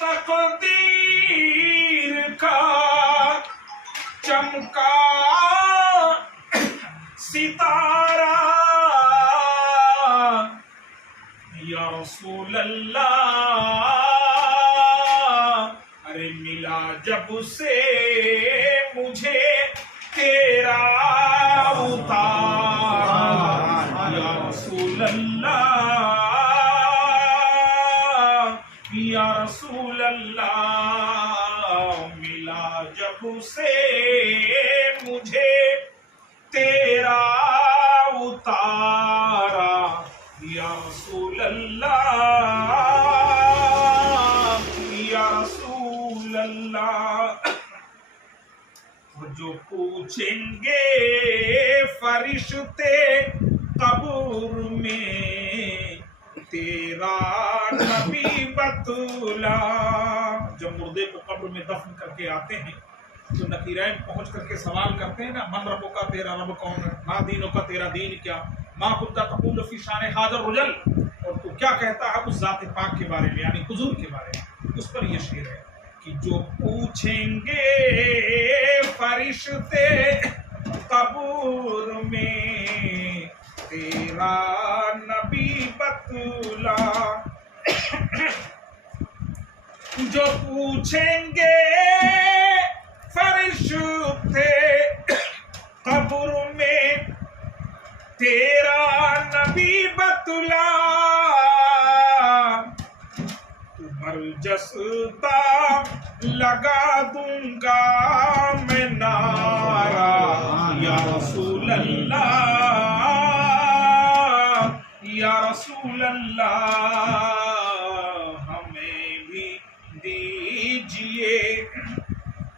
تقدیر کا چمکا ستارہ یا رسول اللہ، ارے ملا جب سے مجھے تیرا اتارا یا رسول اللہ، یا رسول اللہ، ملا جب سے مجھے تیرا اتارا یا رسول اللہ، یا رسول اللہ۔ جو پوچھیں گے فرشتے قبر میں تیرا نبی بتلا، جب مردے کو قبر میں دفن کر کے آتے ہیں تو نکیرین پہنچ کر کے سوال کرتے ہیں نا، من ربو کا، تیرا رب کون ہے، ما دینوں کا، تیرا دین کیا، ما کنت تقول فی شان ھذا الرجل، اور تو کیا کہتا ہے اس ذات پاک کے بارے میں، یعنی حضور کے بارے میں۔ اس پر یہ شعر ہے کہ جو پوچھیں گے فرشتے قبر میں تیرا نبی بتلا، جو پوچھیں گے فرشتے قبر میں تیرا نبی بتلا، تو برجستہ لگا دوں گا میں نعرہ یا رسول اللہ، یا رسول اللہ، ہمیں بھی دیجئے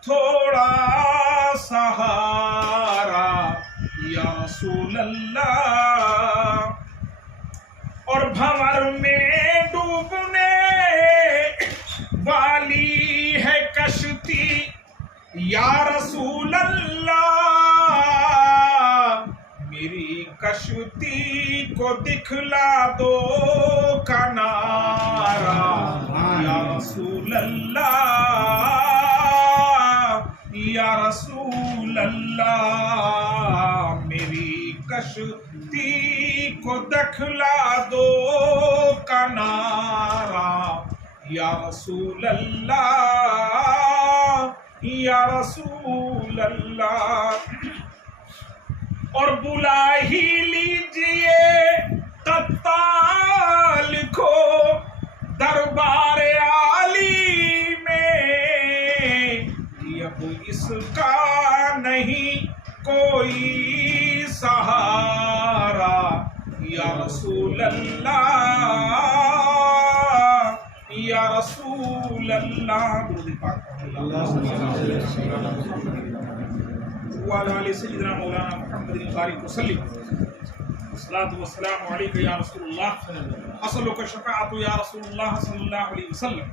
تھوڑا سہارا یا رسول اللہ، اور بھنور میں ڈوبنے والی ہے کشتی یا رسول اللہ، میری کشتی کو دکھلا دو کنارہ یا رسول اللہ، یا رسول اللہ، میری کشتی کو دکھلا دو کنارہ یا رسول اللہ، یا رسول اللہ، اور بلا ہی لیجئے قتال کو دربار عالی میں، اب اس کا نہیں کوئی سہارا یا رسول اللہ، یا رسول اللہ، درود پاک وعلی آل سیدنا مولانا محمد البارک وسلم، الصلاۃ والسلام علیک یا رسول اللہ، اسألک الشفاعۃ یا رسول اللہ صلی اللہ علیہ وسلم،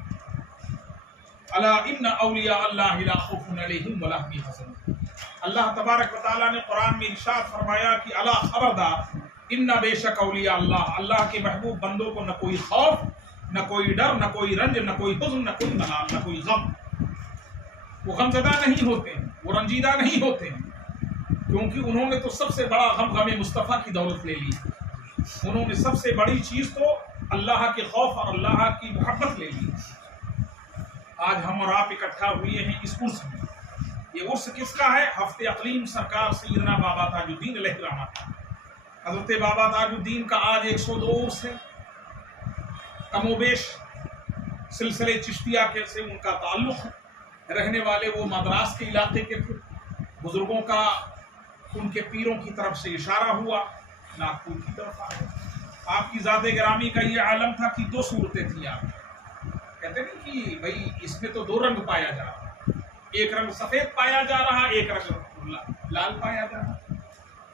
الا ان اولیاء اللہ لا خوف علیہم ولا هم يحزنون۔ اللہ تبارک و تعالیٰ نے قرآن میں ارشاد فرمایا کہ الا خبردار، ان بے شک اولیاء اللہ، اللہ کے محبوب بندوں کو نہ کوئی خوف، نہ کوئی ڈر، نہ کوئی رنج، نہ کوئی حزن، نہ کوئی ملال، نہ کوئی غم، وہ غمزدہ نہیں ہوتے ہیں، وہ رنجیدہ نہیں ہوتے ہیں، کیونکہ انہوں نے تو سب سے بڑا غم غم مصطفیٰ کی دولت لے لی، انہوں نے سب سے بڑی چیز تو اللہ کے خوف اور اللہ کی محبت لے لی۔ آج ہم اور آپ اکٹھا ہوئے ہیں اس عرس میں، یہ عرس کس کا ہے؟ ہفتے اقلیم سرکار سیدنا بابا تاج الدین علیہ الرحمہ، حضرت بابا تاج الدین کا آج 102 عرس ہے۔ کم و بیش سلسلے چشتیہ کے سے ان کا تعلق ہے، رہنے والے وہ مدراس کے علاقے کے تھے، بزرگوں کا ان کے پیروں کی طرف سے اشارہ ہوا ناگپور کی طرف آئے۔ آپ کی ذات گرامی کا یہ عالم تھا کہ 2 صورتیں تھیں، آپ کہتے نہیں کہ بھائی اس میں تو 2 رنگ پایا جا رہا، ایک رنگ سفید پایا جا رہا، ایک رنگ لال پایا جا رہا۔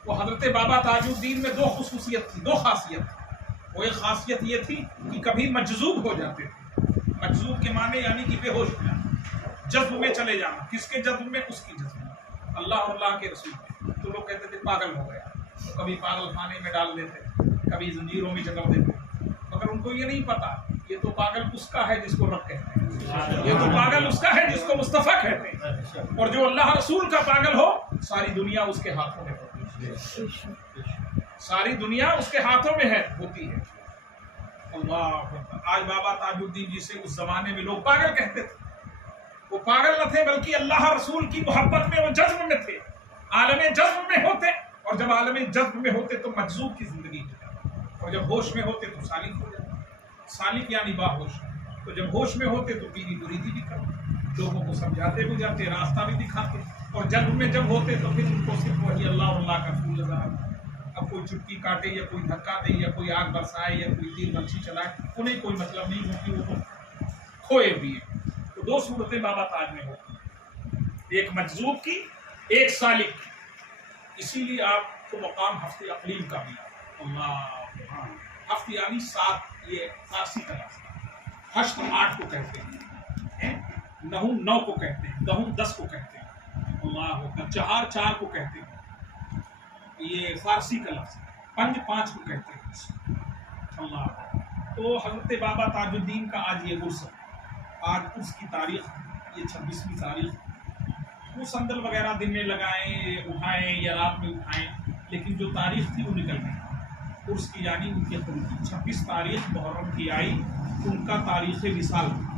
وہ حضرت بابا تاج الدین میں 2 خصوصیت تھی، 2 خاصیت تھی۔ وہ ایک خاصیت یہ تھی کہ کبھی مجذوب ہو جاتے تھے، مجذوب کے معنی یعنی کہ بے ہوش ہو جانا، جذب میں چلے جانا، کس کے جذب میں؟ اس کی جذب میں، اللہ اور اللہ کے رسول میں۔ تو لوگ کہتے تھے پاگل ہو گیا، تو کبھی پاگل خانے میں ڈال دیتے، کبھی زنجیروں میں جگڑ دیتے، مگر ان کو یہ نہیں پتا یہ تو پاگل اس کا ہے جس کو رب کہتے ہیں۔ تو پاگل اس کا ہے جس کو مصطفیٰ کہتے ہیں، اور جو اللہ رسول کا پاگل ہو ساری دنیا اس کے ہاتھوں میں ہوتی ہے، ساری دنیا اس کے ہاتھوں میں ہوتی ہے۔ اللہ، آج بابا تاج الدین جی سے اس زمانے میں لوگ پاگل کہتے تھے، وہ پاگل نہ تھے بلکہ اللہ رسول کی محبت میں وہ جذب میں تھے، عالم جذب میں ہوتے، اور جب عالم جذب میں ہوتے تو مجذوب کی زندگی ہوتی، اور جب ہوش میں ہوتے تو سالک ہو جاتے، سالک یعنی باہوش، تو جب ہوش میں ہوتے تو پیری مریدی بھی کرتے، لوگوں کو سمجھاتے بھی جاتے، راستہ بھی دکھاتے، اور جذب میں جب ہوتے تو پھر ان کو صرف وہی اللہ اور اللہ کا رسول نظر آتا۔ اب کوئی چٹکی کاٹے یا کوئی دھکا دے یا کوئی آگ برسائے یا کوئی تیر بنسی چلائے، انہیں کوئی مطلب نہیں، کیونکہ وہ تو کھوئے بھی ہیں۔ تو دو صورتیں بابا تاج میں ہوتی ہیں، ایک مجذوب کی، ایک سالک کی، اسی لیے آپ کو مقام ہفت اقلیم کا ملا۔ اللہ، ہفت یعنی 7، یہ فارسی کا لفظ ہے، ہشت 8 کو کہتے ہیں، نہوں 9 کو کہتے ہیں، دہوں 10 کو کہتے ہیں، اللہ، چہار 4 کو کہتے ہیں، یہ فارسی کا لفظ ہے، پنج 5 کو کہتے ہیں، اللہ۔ تو حضرت بابا تاج الدین کا آج یہ عرس ہے، آج عرس کی تاریخ یہ 26ویں تاریخ، وہ سندل وغیرہ دن میں لگائیں، اٹھائیں یا رات میں اٹھائیں، لیکن جو تاریخ تھی وہ نکل گئی عرس کی، یعنی ان کے خون کی 26 تاریخ محرم کی آئی، ان کا تاریخ وصال تھا،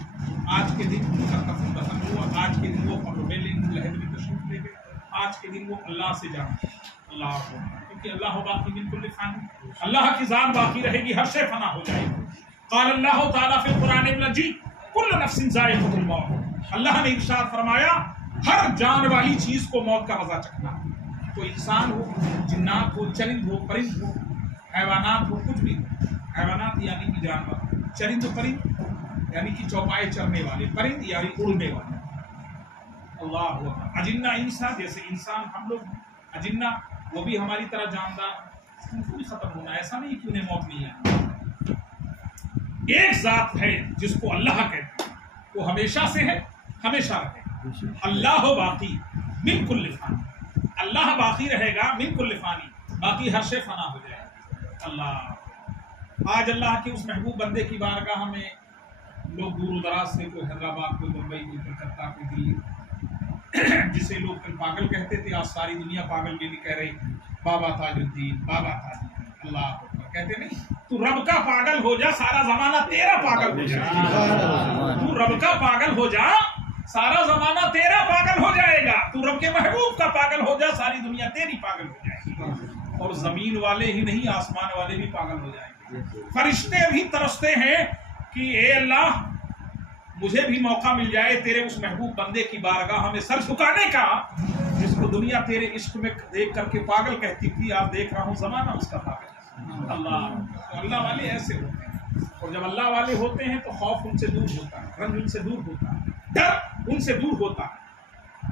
آج کے دن ان کا کفن دفن ہوا، آج کے دن وہ قبر میں لحد میں تشریف لے گئے، آج کے دن وہ اللہ سے جانا، اللہ کو، کیونکہ اللہ باقی من کل فانی، اللہ کی ذات باقی رہے گی، ہر شے فنا ہو جائے گی۔ قال اللہ تعالیٰ فی القرآن المجید کل نفس ذائقۃ الموت، اللہ نے ارشاد فرمایا ہر جان والی چیز کو موت کا مزہ چکھنا، تو انسان ہو، جنات ہو، چرند ہو، پرند ہو، حیوانات ہو، کچھ بھی ہو، حیوانات یعنی کہ جانور، چرند و پرند یعنی کہ چوپائے چرنے والے، پرند یعنی اڑنے والے، اللہ اکبر، اجنہ انسان جیسے انسان ہم لوگ اجنہ، وہ بھی ہماری طرح جاندار، ان کو بھی ختم ہونا، ایسا نہیں کہ انہیں موت نہیں ہے۔ ایک ذات ہے جس کو اللہ کہتے ہیں، وہ ہمیشہ سے ہے، ہمیشہ رہے گا، اللہ باقی من کل فانی، اللہ باقی رہے گا من کل فانی، باقی ہر شے فنا ہو جائے گا۔ اللہ، آج اللہ کے اس محبوب بندے کی بارگاہ میں لوگ دور و دراز سے، کوئی حیدرآباد، کوئی بمبئی، کوئی کلکتہ، کوئی دلی، جسے لوگ کل پاگل کہتے تھے، آج ساری دنیا پاگل بھی نہیں کہہ رہی، بابا تاج الدین، بابا تاج الدین، اللہ اکبر، کہتے نہیں، تو رب کا پاگل ہو جا، سارا زمانہ تیرا پاگل ہو جائے، تو رب کا پاگل ہو جا، سارا زمانہ تیرا پاگل ہو جائے گا، تو رب کے محبوب کا پاگل ہو جا، ساری دنیا تیری پاگل ہو جائے گی، اور زمین والے ہی نہیں، آسمان والے بھی پاگل ہو جائیں گے، فرشتے بھی ترستے ہیں کہ اے اللہ مجھے بھی موقع مل جائے تیرے اس محبوب بندے کی بارگاہ میں سر جھکانے کا، جس کو دنیا تیرے عشق میں دیکھ کر کے پاگل کہتی تھی، آپ دیکھ رہا ہوں زمانہ اس کا پاگل ہے۔ اللہ والے ایسے ہوتے ہیں، اور جب اللہ والے ہوتے ہیں تو خوف ان سے دور ہوتا ہے، رنج ان سے دور ہوتا ہے، ڈر ان سے دور ہوتا ہے،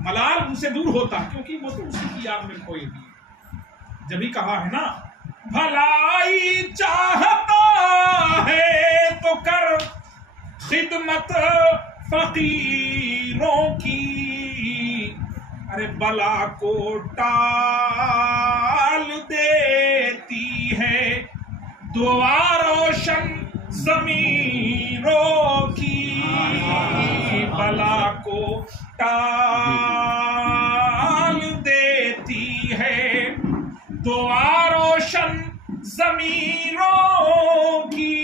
ملال ان سے دور ہوتا ہے، کیونکہ وہ تو اسی کی یاد میں کھوئے ہوئے ہیں۔ جبھی کہا ہے نا، بھلائی چاہتا ہے تو کر خدمت فقیروں کی، ارے بلا کو ٹال دیتی ہے دعا روشن ضمیروں کی، بلا کو ٹال دیتی ہے دعا روشن ضمیروں کی۔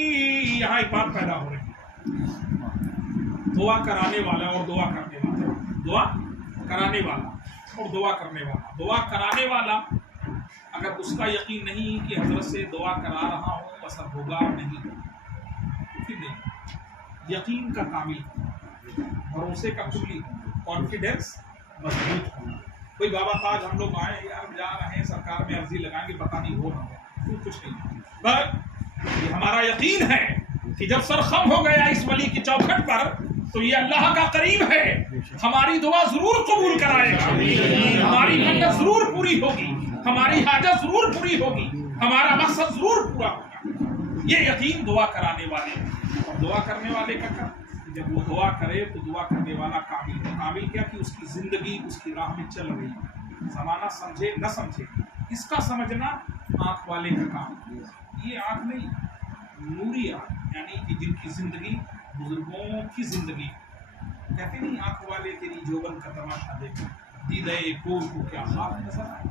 یہاں ایک بات پیدا ہو رہی ہے، دعا کرانے والا اور دعا کرنے والا، دعا کرانے والا اور دعا کرنے والا۔ دعا کرانے والا اگر اس کا یقین نہیں کہ حضرت سے دعا کرا رہا ہوں اثر ہوگا نہیں، پھر نہیں، یقین کا کامل، بھروسے کا کلی، کانفیڈنس مضبوط ہونا۔ کوئی بابا تاج ہم لوگ آئے یار جا رہے ہیں سرکار میں عرضی لگائیں گے، پتہ نہیں ہو رہا ہے، کچھ نہیں، بس یہ ہمارا یقین ہے کہ جب سر خم ہو گیا اس ولی کی چوکھٹ پر تو یہ اللہ کا قریب ہے، ہماری دعا ضرور قبول کرائے گا، ہماری منت ضرور پوری ہوگی، ہماری حاجت ضرور پوری ہوگی، ہمارا مقصد ضرور پورا ہوگا۔ یہ یقین دعا کرانے والے، اور دعا کرنے والے کا کیا، جب وہ دعا کرے تو دعا کرنے والا کامل ہے۔ کامل کیا کہ اس کی زندگی اس کی راہ میں چل رہی ہے، زمانہ سمجھے نہ سمجھے، اس کا سمجھنا آنکھ والے کا کام ہے۔ یہ آنکھ نہیں، نوری آنکھ، یعنی کہ جن کی زندگی بزرگوں کی زندگی، کہتے نہیں آنکھ والے تیری جوبن کا تماشا دیکھ دیدے کور کو کیا خواب نظر آئے.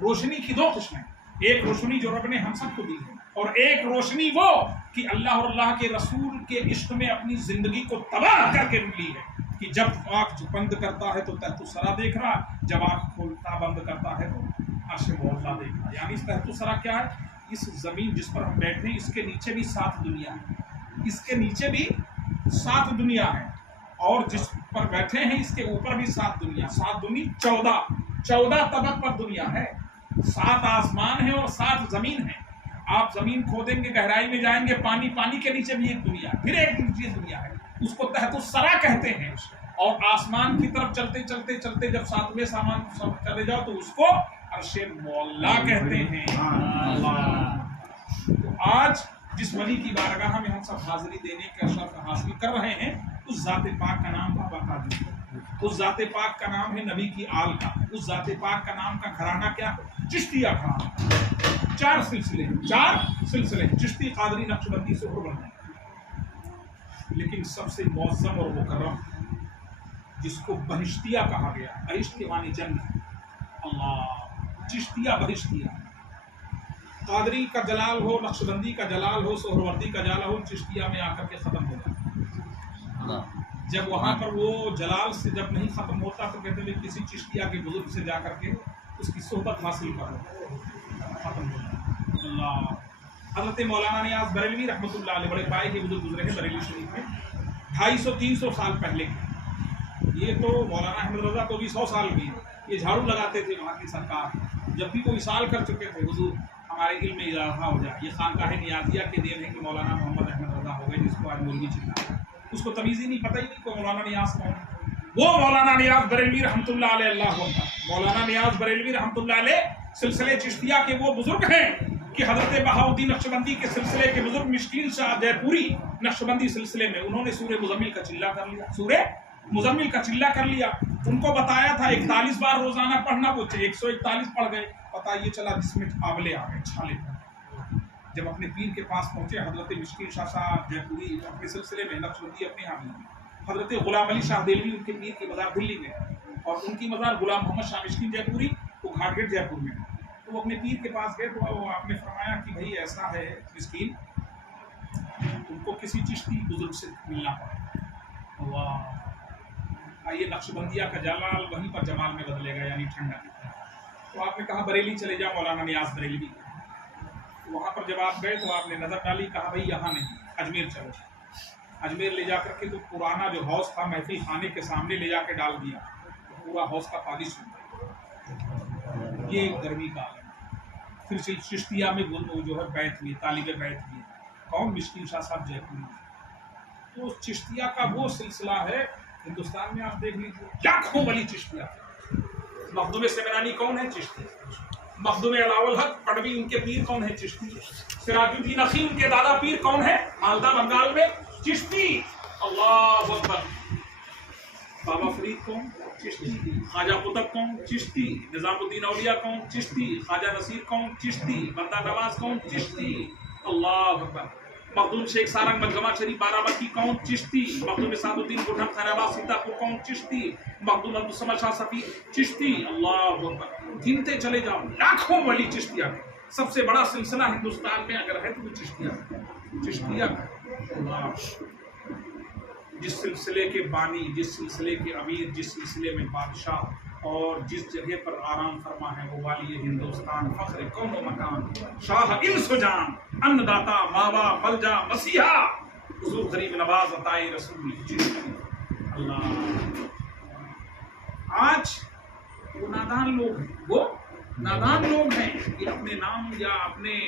روشنی کی دو قسمیں, ایک روشنی جو رب نے ہم سب کو دی ہے, اور ایک روشنی وہ کہ اللہ اور اللہ کے رسول کے عشق میں اپنی زندگی کو تباہ کر کے لی ہے کہ جب آنکھ بند کرتا ہے تو تحت الثری دیکھ رہا, جب آنکھ کھولتا بند کرتا ہے تو عرش معلیٰ دیکھ رہا. یعنی اس تحت الثری کیا ہے؟ اس زمین جس پر ہم بیٹھے ہیں اس کے نیچے بھی 7 دنیا ہے, اس کے نیچے بھی 7 دنیا ہے, اور جس پر بیٹھے ہیں اس کے اوپر بھی 7 دنیا. 7 دنیا 14 طبق پر دنیا ہے. 7 آسمان ہے اور 7 زمین ہے. آپ زمین کھودیں گے, گہرائی میں جائیں گے, پانی کے نیچے بھی ایک دنیا, پھر ایک نیچے دنیا ہے, اس کو تحت الثری کہتے ہیں. اور آسمان کی طرف چلتے چلتے چلتے جب 7ویں سامان چلے جاؤ تو اس کو عرش معلیٰ کہتے ہیں. تو آج جس ولی کی بارگاہ میں ہم سب حاضری دینے کا شرف حاصل کر رہے ہیں, اس ذات پاک کا نام بابا قادری, اس ذات پاک کا نام ہے نبی کی آل کا, اس ذات پاک کا نام کا گھرانہ کیا؟ چشتیہ گھرانہ. 4 سلسلے چشتی, قادری, نقشبندی, سہروردی. لیکن سب سے معظم اور مکرم جس کو بہشتیہ کہا گیا, بہشت کے معنی جنت. اللہ, چشتیہ بہشتیہ. قادری کا جلال ہو, نقشبندی کا جلال ہو, سہروردی کا جلال ہو, چشتیہ میں آ کر کے ختم ہو جاتا. جب وہاں پر وہ جلال سے جب نہیں ختم ہوتا تو کہتے ہیں کسی چشتیہ کے بزرگ سے جا کر کے اس کی صحبت حاصل کرو, ختم ہو جاتا. اللہ. حضرت مولانا نیاز بریلوی رحمۃ اللہ علیہ, بڑے پائے کے بزرگ گزرے ہیں بریلی شریف میں 250-300 سال پہلے. یہ تو مولانا احمد رضا تو بھی 100 سال کی, یہ جھاڑو لگاتے تھے وہاں کی سرکار. جب بھی کوئی سال کر چکے تھے, حضور ہمارے علم میں اضافہ ہو جائے. یہ خانقاہ نیازیہ کے دین ہے کہ مولانا محمد احمد رضا ہو گئے, جس کو آج مولوی چلتا ہے, اس کو تمیز ہی نہیں, پتہ ہی نہیں کہ مولانا نیاز کون ہے. وہ مولانا نیاز بریلوی رحمۃ اللہ علیہ, اللہ ہوتا مولانا نیاز بریلوی رحمۃ اللہ علیہ سلسلے چشتیہ کے وہ بزرگ ہیں کہ حضرت بہاؤدین نقشبندی کے سلسلے کے بزرگ مشکین شاہ جے پوری نقشبندی سلسلے میں انہوں نے سورہ مزمل کا چلہ کر لیا, سورہ مزمل کا چلہ کر لیا. ان کو بتایا تھا 41 بار روزانہ پڑھنا, وہ 141 پڑھ گئے. پتہ یہ چلا جس میں آبلے آ گئے, چھالے. جب اپنے پیر کے پاس پہنچے حضرت مشکین شاہ صاحب جے پوری اپنے سلسلے میں, نقشبندی اپنے یہاں بھی, حضرت غلام علی شاہ دہلوی ان کے پیر کی مزار دلی میں, اور ان کی مزار غلام محمد شاہ مشکین جے پوری وہ گھاٹ گیٹ جے پور میں. تو وہ اپنے پیر کے پاس گئے تو وہ آپ نے فرمایا کہ بھائی ایسا ہے مسکین, ان کو کسی چشتی بزرگ سے ملنا پڑے. واہ, آئیے نقشبندیہ کا جلال وہیں پر جمال میں بدلے گا, یعنی ٹھنڈا. تو آپ نے کہا بریلی چلے جاؤ, مولانا نیاز بریلوی. وہاں پر جب آپ گئے تو آپ نے نظر ڈالی, کہا بھائی یہاں نہیں, اجمیر چلو. اجمیر لے جا کر کے تو پرانا جو حوض تھا محفل خانے کے سامنے لے جا کے ڈال دیا, پورا حوض کا پانی سن. یہ گرمی کا پھر چشتیہ میں وہ جو ہے بیت ہوئی, طالب بیت ہوئی. کون؟ مشکین شاہ صاحب جے پوری. تو چشتیہ کا وہ سلسلہ ہے ہندوستان میں, آپ دیکھ لیجیے لاکھوں ولی چشتیہ. مخدوم سمرانی کون ہے؟ چشتی. مخدوم علاء الحق پڑوی ان کے پیر کون ہے؟ چشتی. سراج الدین اخی ان کے دادا پیر کون ہے مالدہ بنگال میں؟ چشتی. اللہ اکبر. بابا فرید کون؟ چشتی. خواجہ قطب کون؟ چشتی. نظام الدین اولیاء کون؟ چشتی. خواجہ نصیر کون؟ چشتی. بندہ نواز کون؟ چشتی. اللہ اکبر. مخدوم شیخ سارنگ مجگمہ شریف بارہ بنکی کون؟ چشتی. مخدوم سعد الدین گڈھم خیر آباد سیتاپور کون؟ چشتی. مخدوم عبدالصمد شاہ صفی چشتی. اللہ اکبر. گنتے چلے جاؤ, لاکھوں ولی چشتیہ. سب سے بڑا سلسلہ ہندوستان میں اگر ہے تو وہ چشتیہ کا. جس سلسلے کے بانی, جس سلسلے کے امیر, جس سلسلے میں بادشاہ, اور جس جگہ پر آرام فرما ہے وہ والی ہندوستان, فخر کون و مکان, شاہ انس و جان, ان داتا, ماوا, ملجا, مسیحا, حضور غریب نواز, عطائے رسول. اللہ. آج وہ نادان لوگ ہیں, وہ نادان لوگ ہیں کہ اپنے نام یا اپنے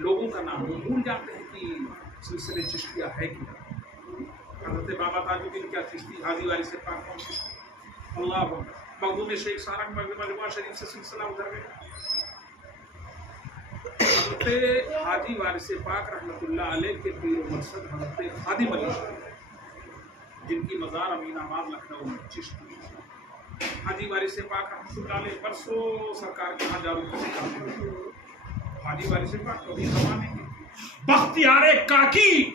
لوگوں کا نام وہ بھول جاتے ہیں کہ سلسلے چشتیہ ہے کیا. حضرت بابا تاج الدین کیا چشتی, حاجی وارث پاک کون چشتی. اللہ. مخدوم شیخ سارنگ مجموعہ شریف سے سلسلہ ادھر گیا. حضرت حاجی وارث پاک رحمۃ اللہ علیہ کے پیر و مرشد حضرت خادم علی شریف جن کی مزار امین آباد لکھنؤ میں, چشتی. حاجی وارث پاک رحمۃ اللہ علیہ برسوں سرکار کے یہاں جارو کرتے. حاجی وارث پاک کبھی زمانے کے بختیار کاکی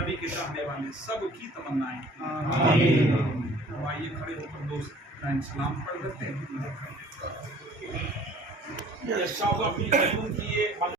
نبی کے چاہنے والے سب کی تمنائیں. آئیے کھڑے ہو کر دوست سلام پڑھ لیتے ہیں. اپنی کی یہ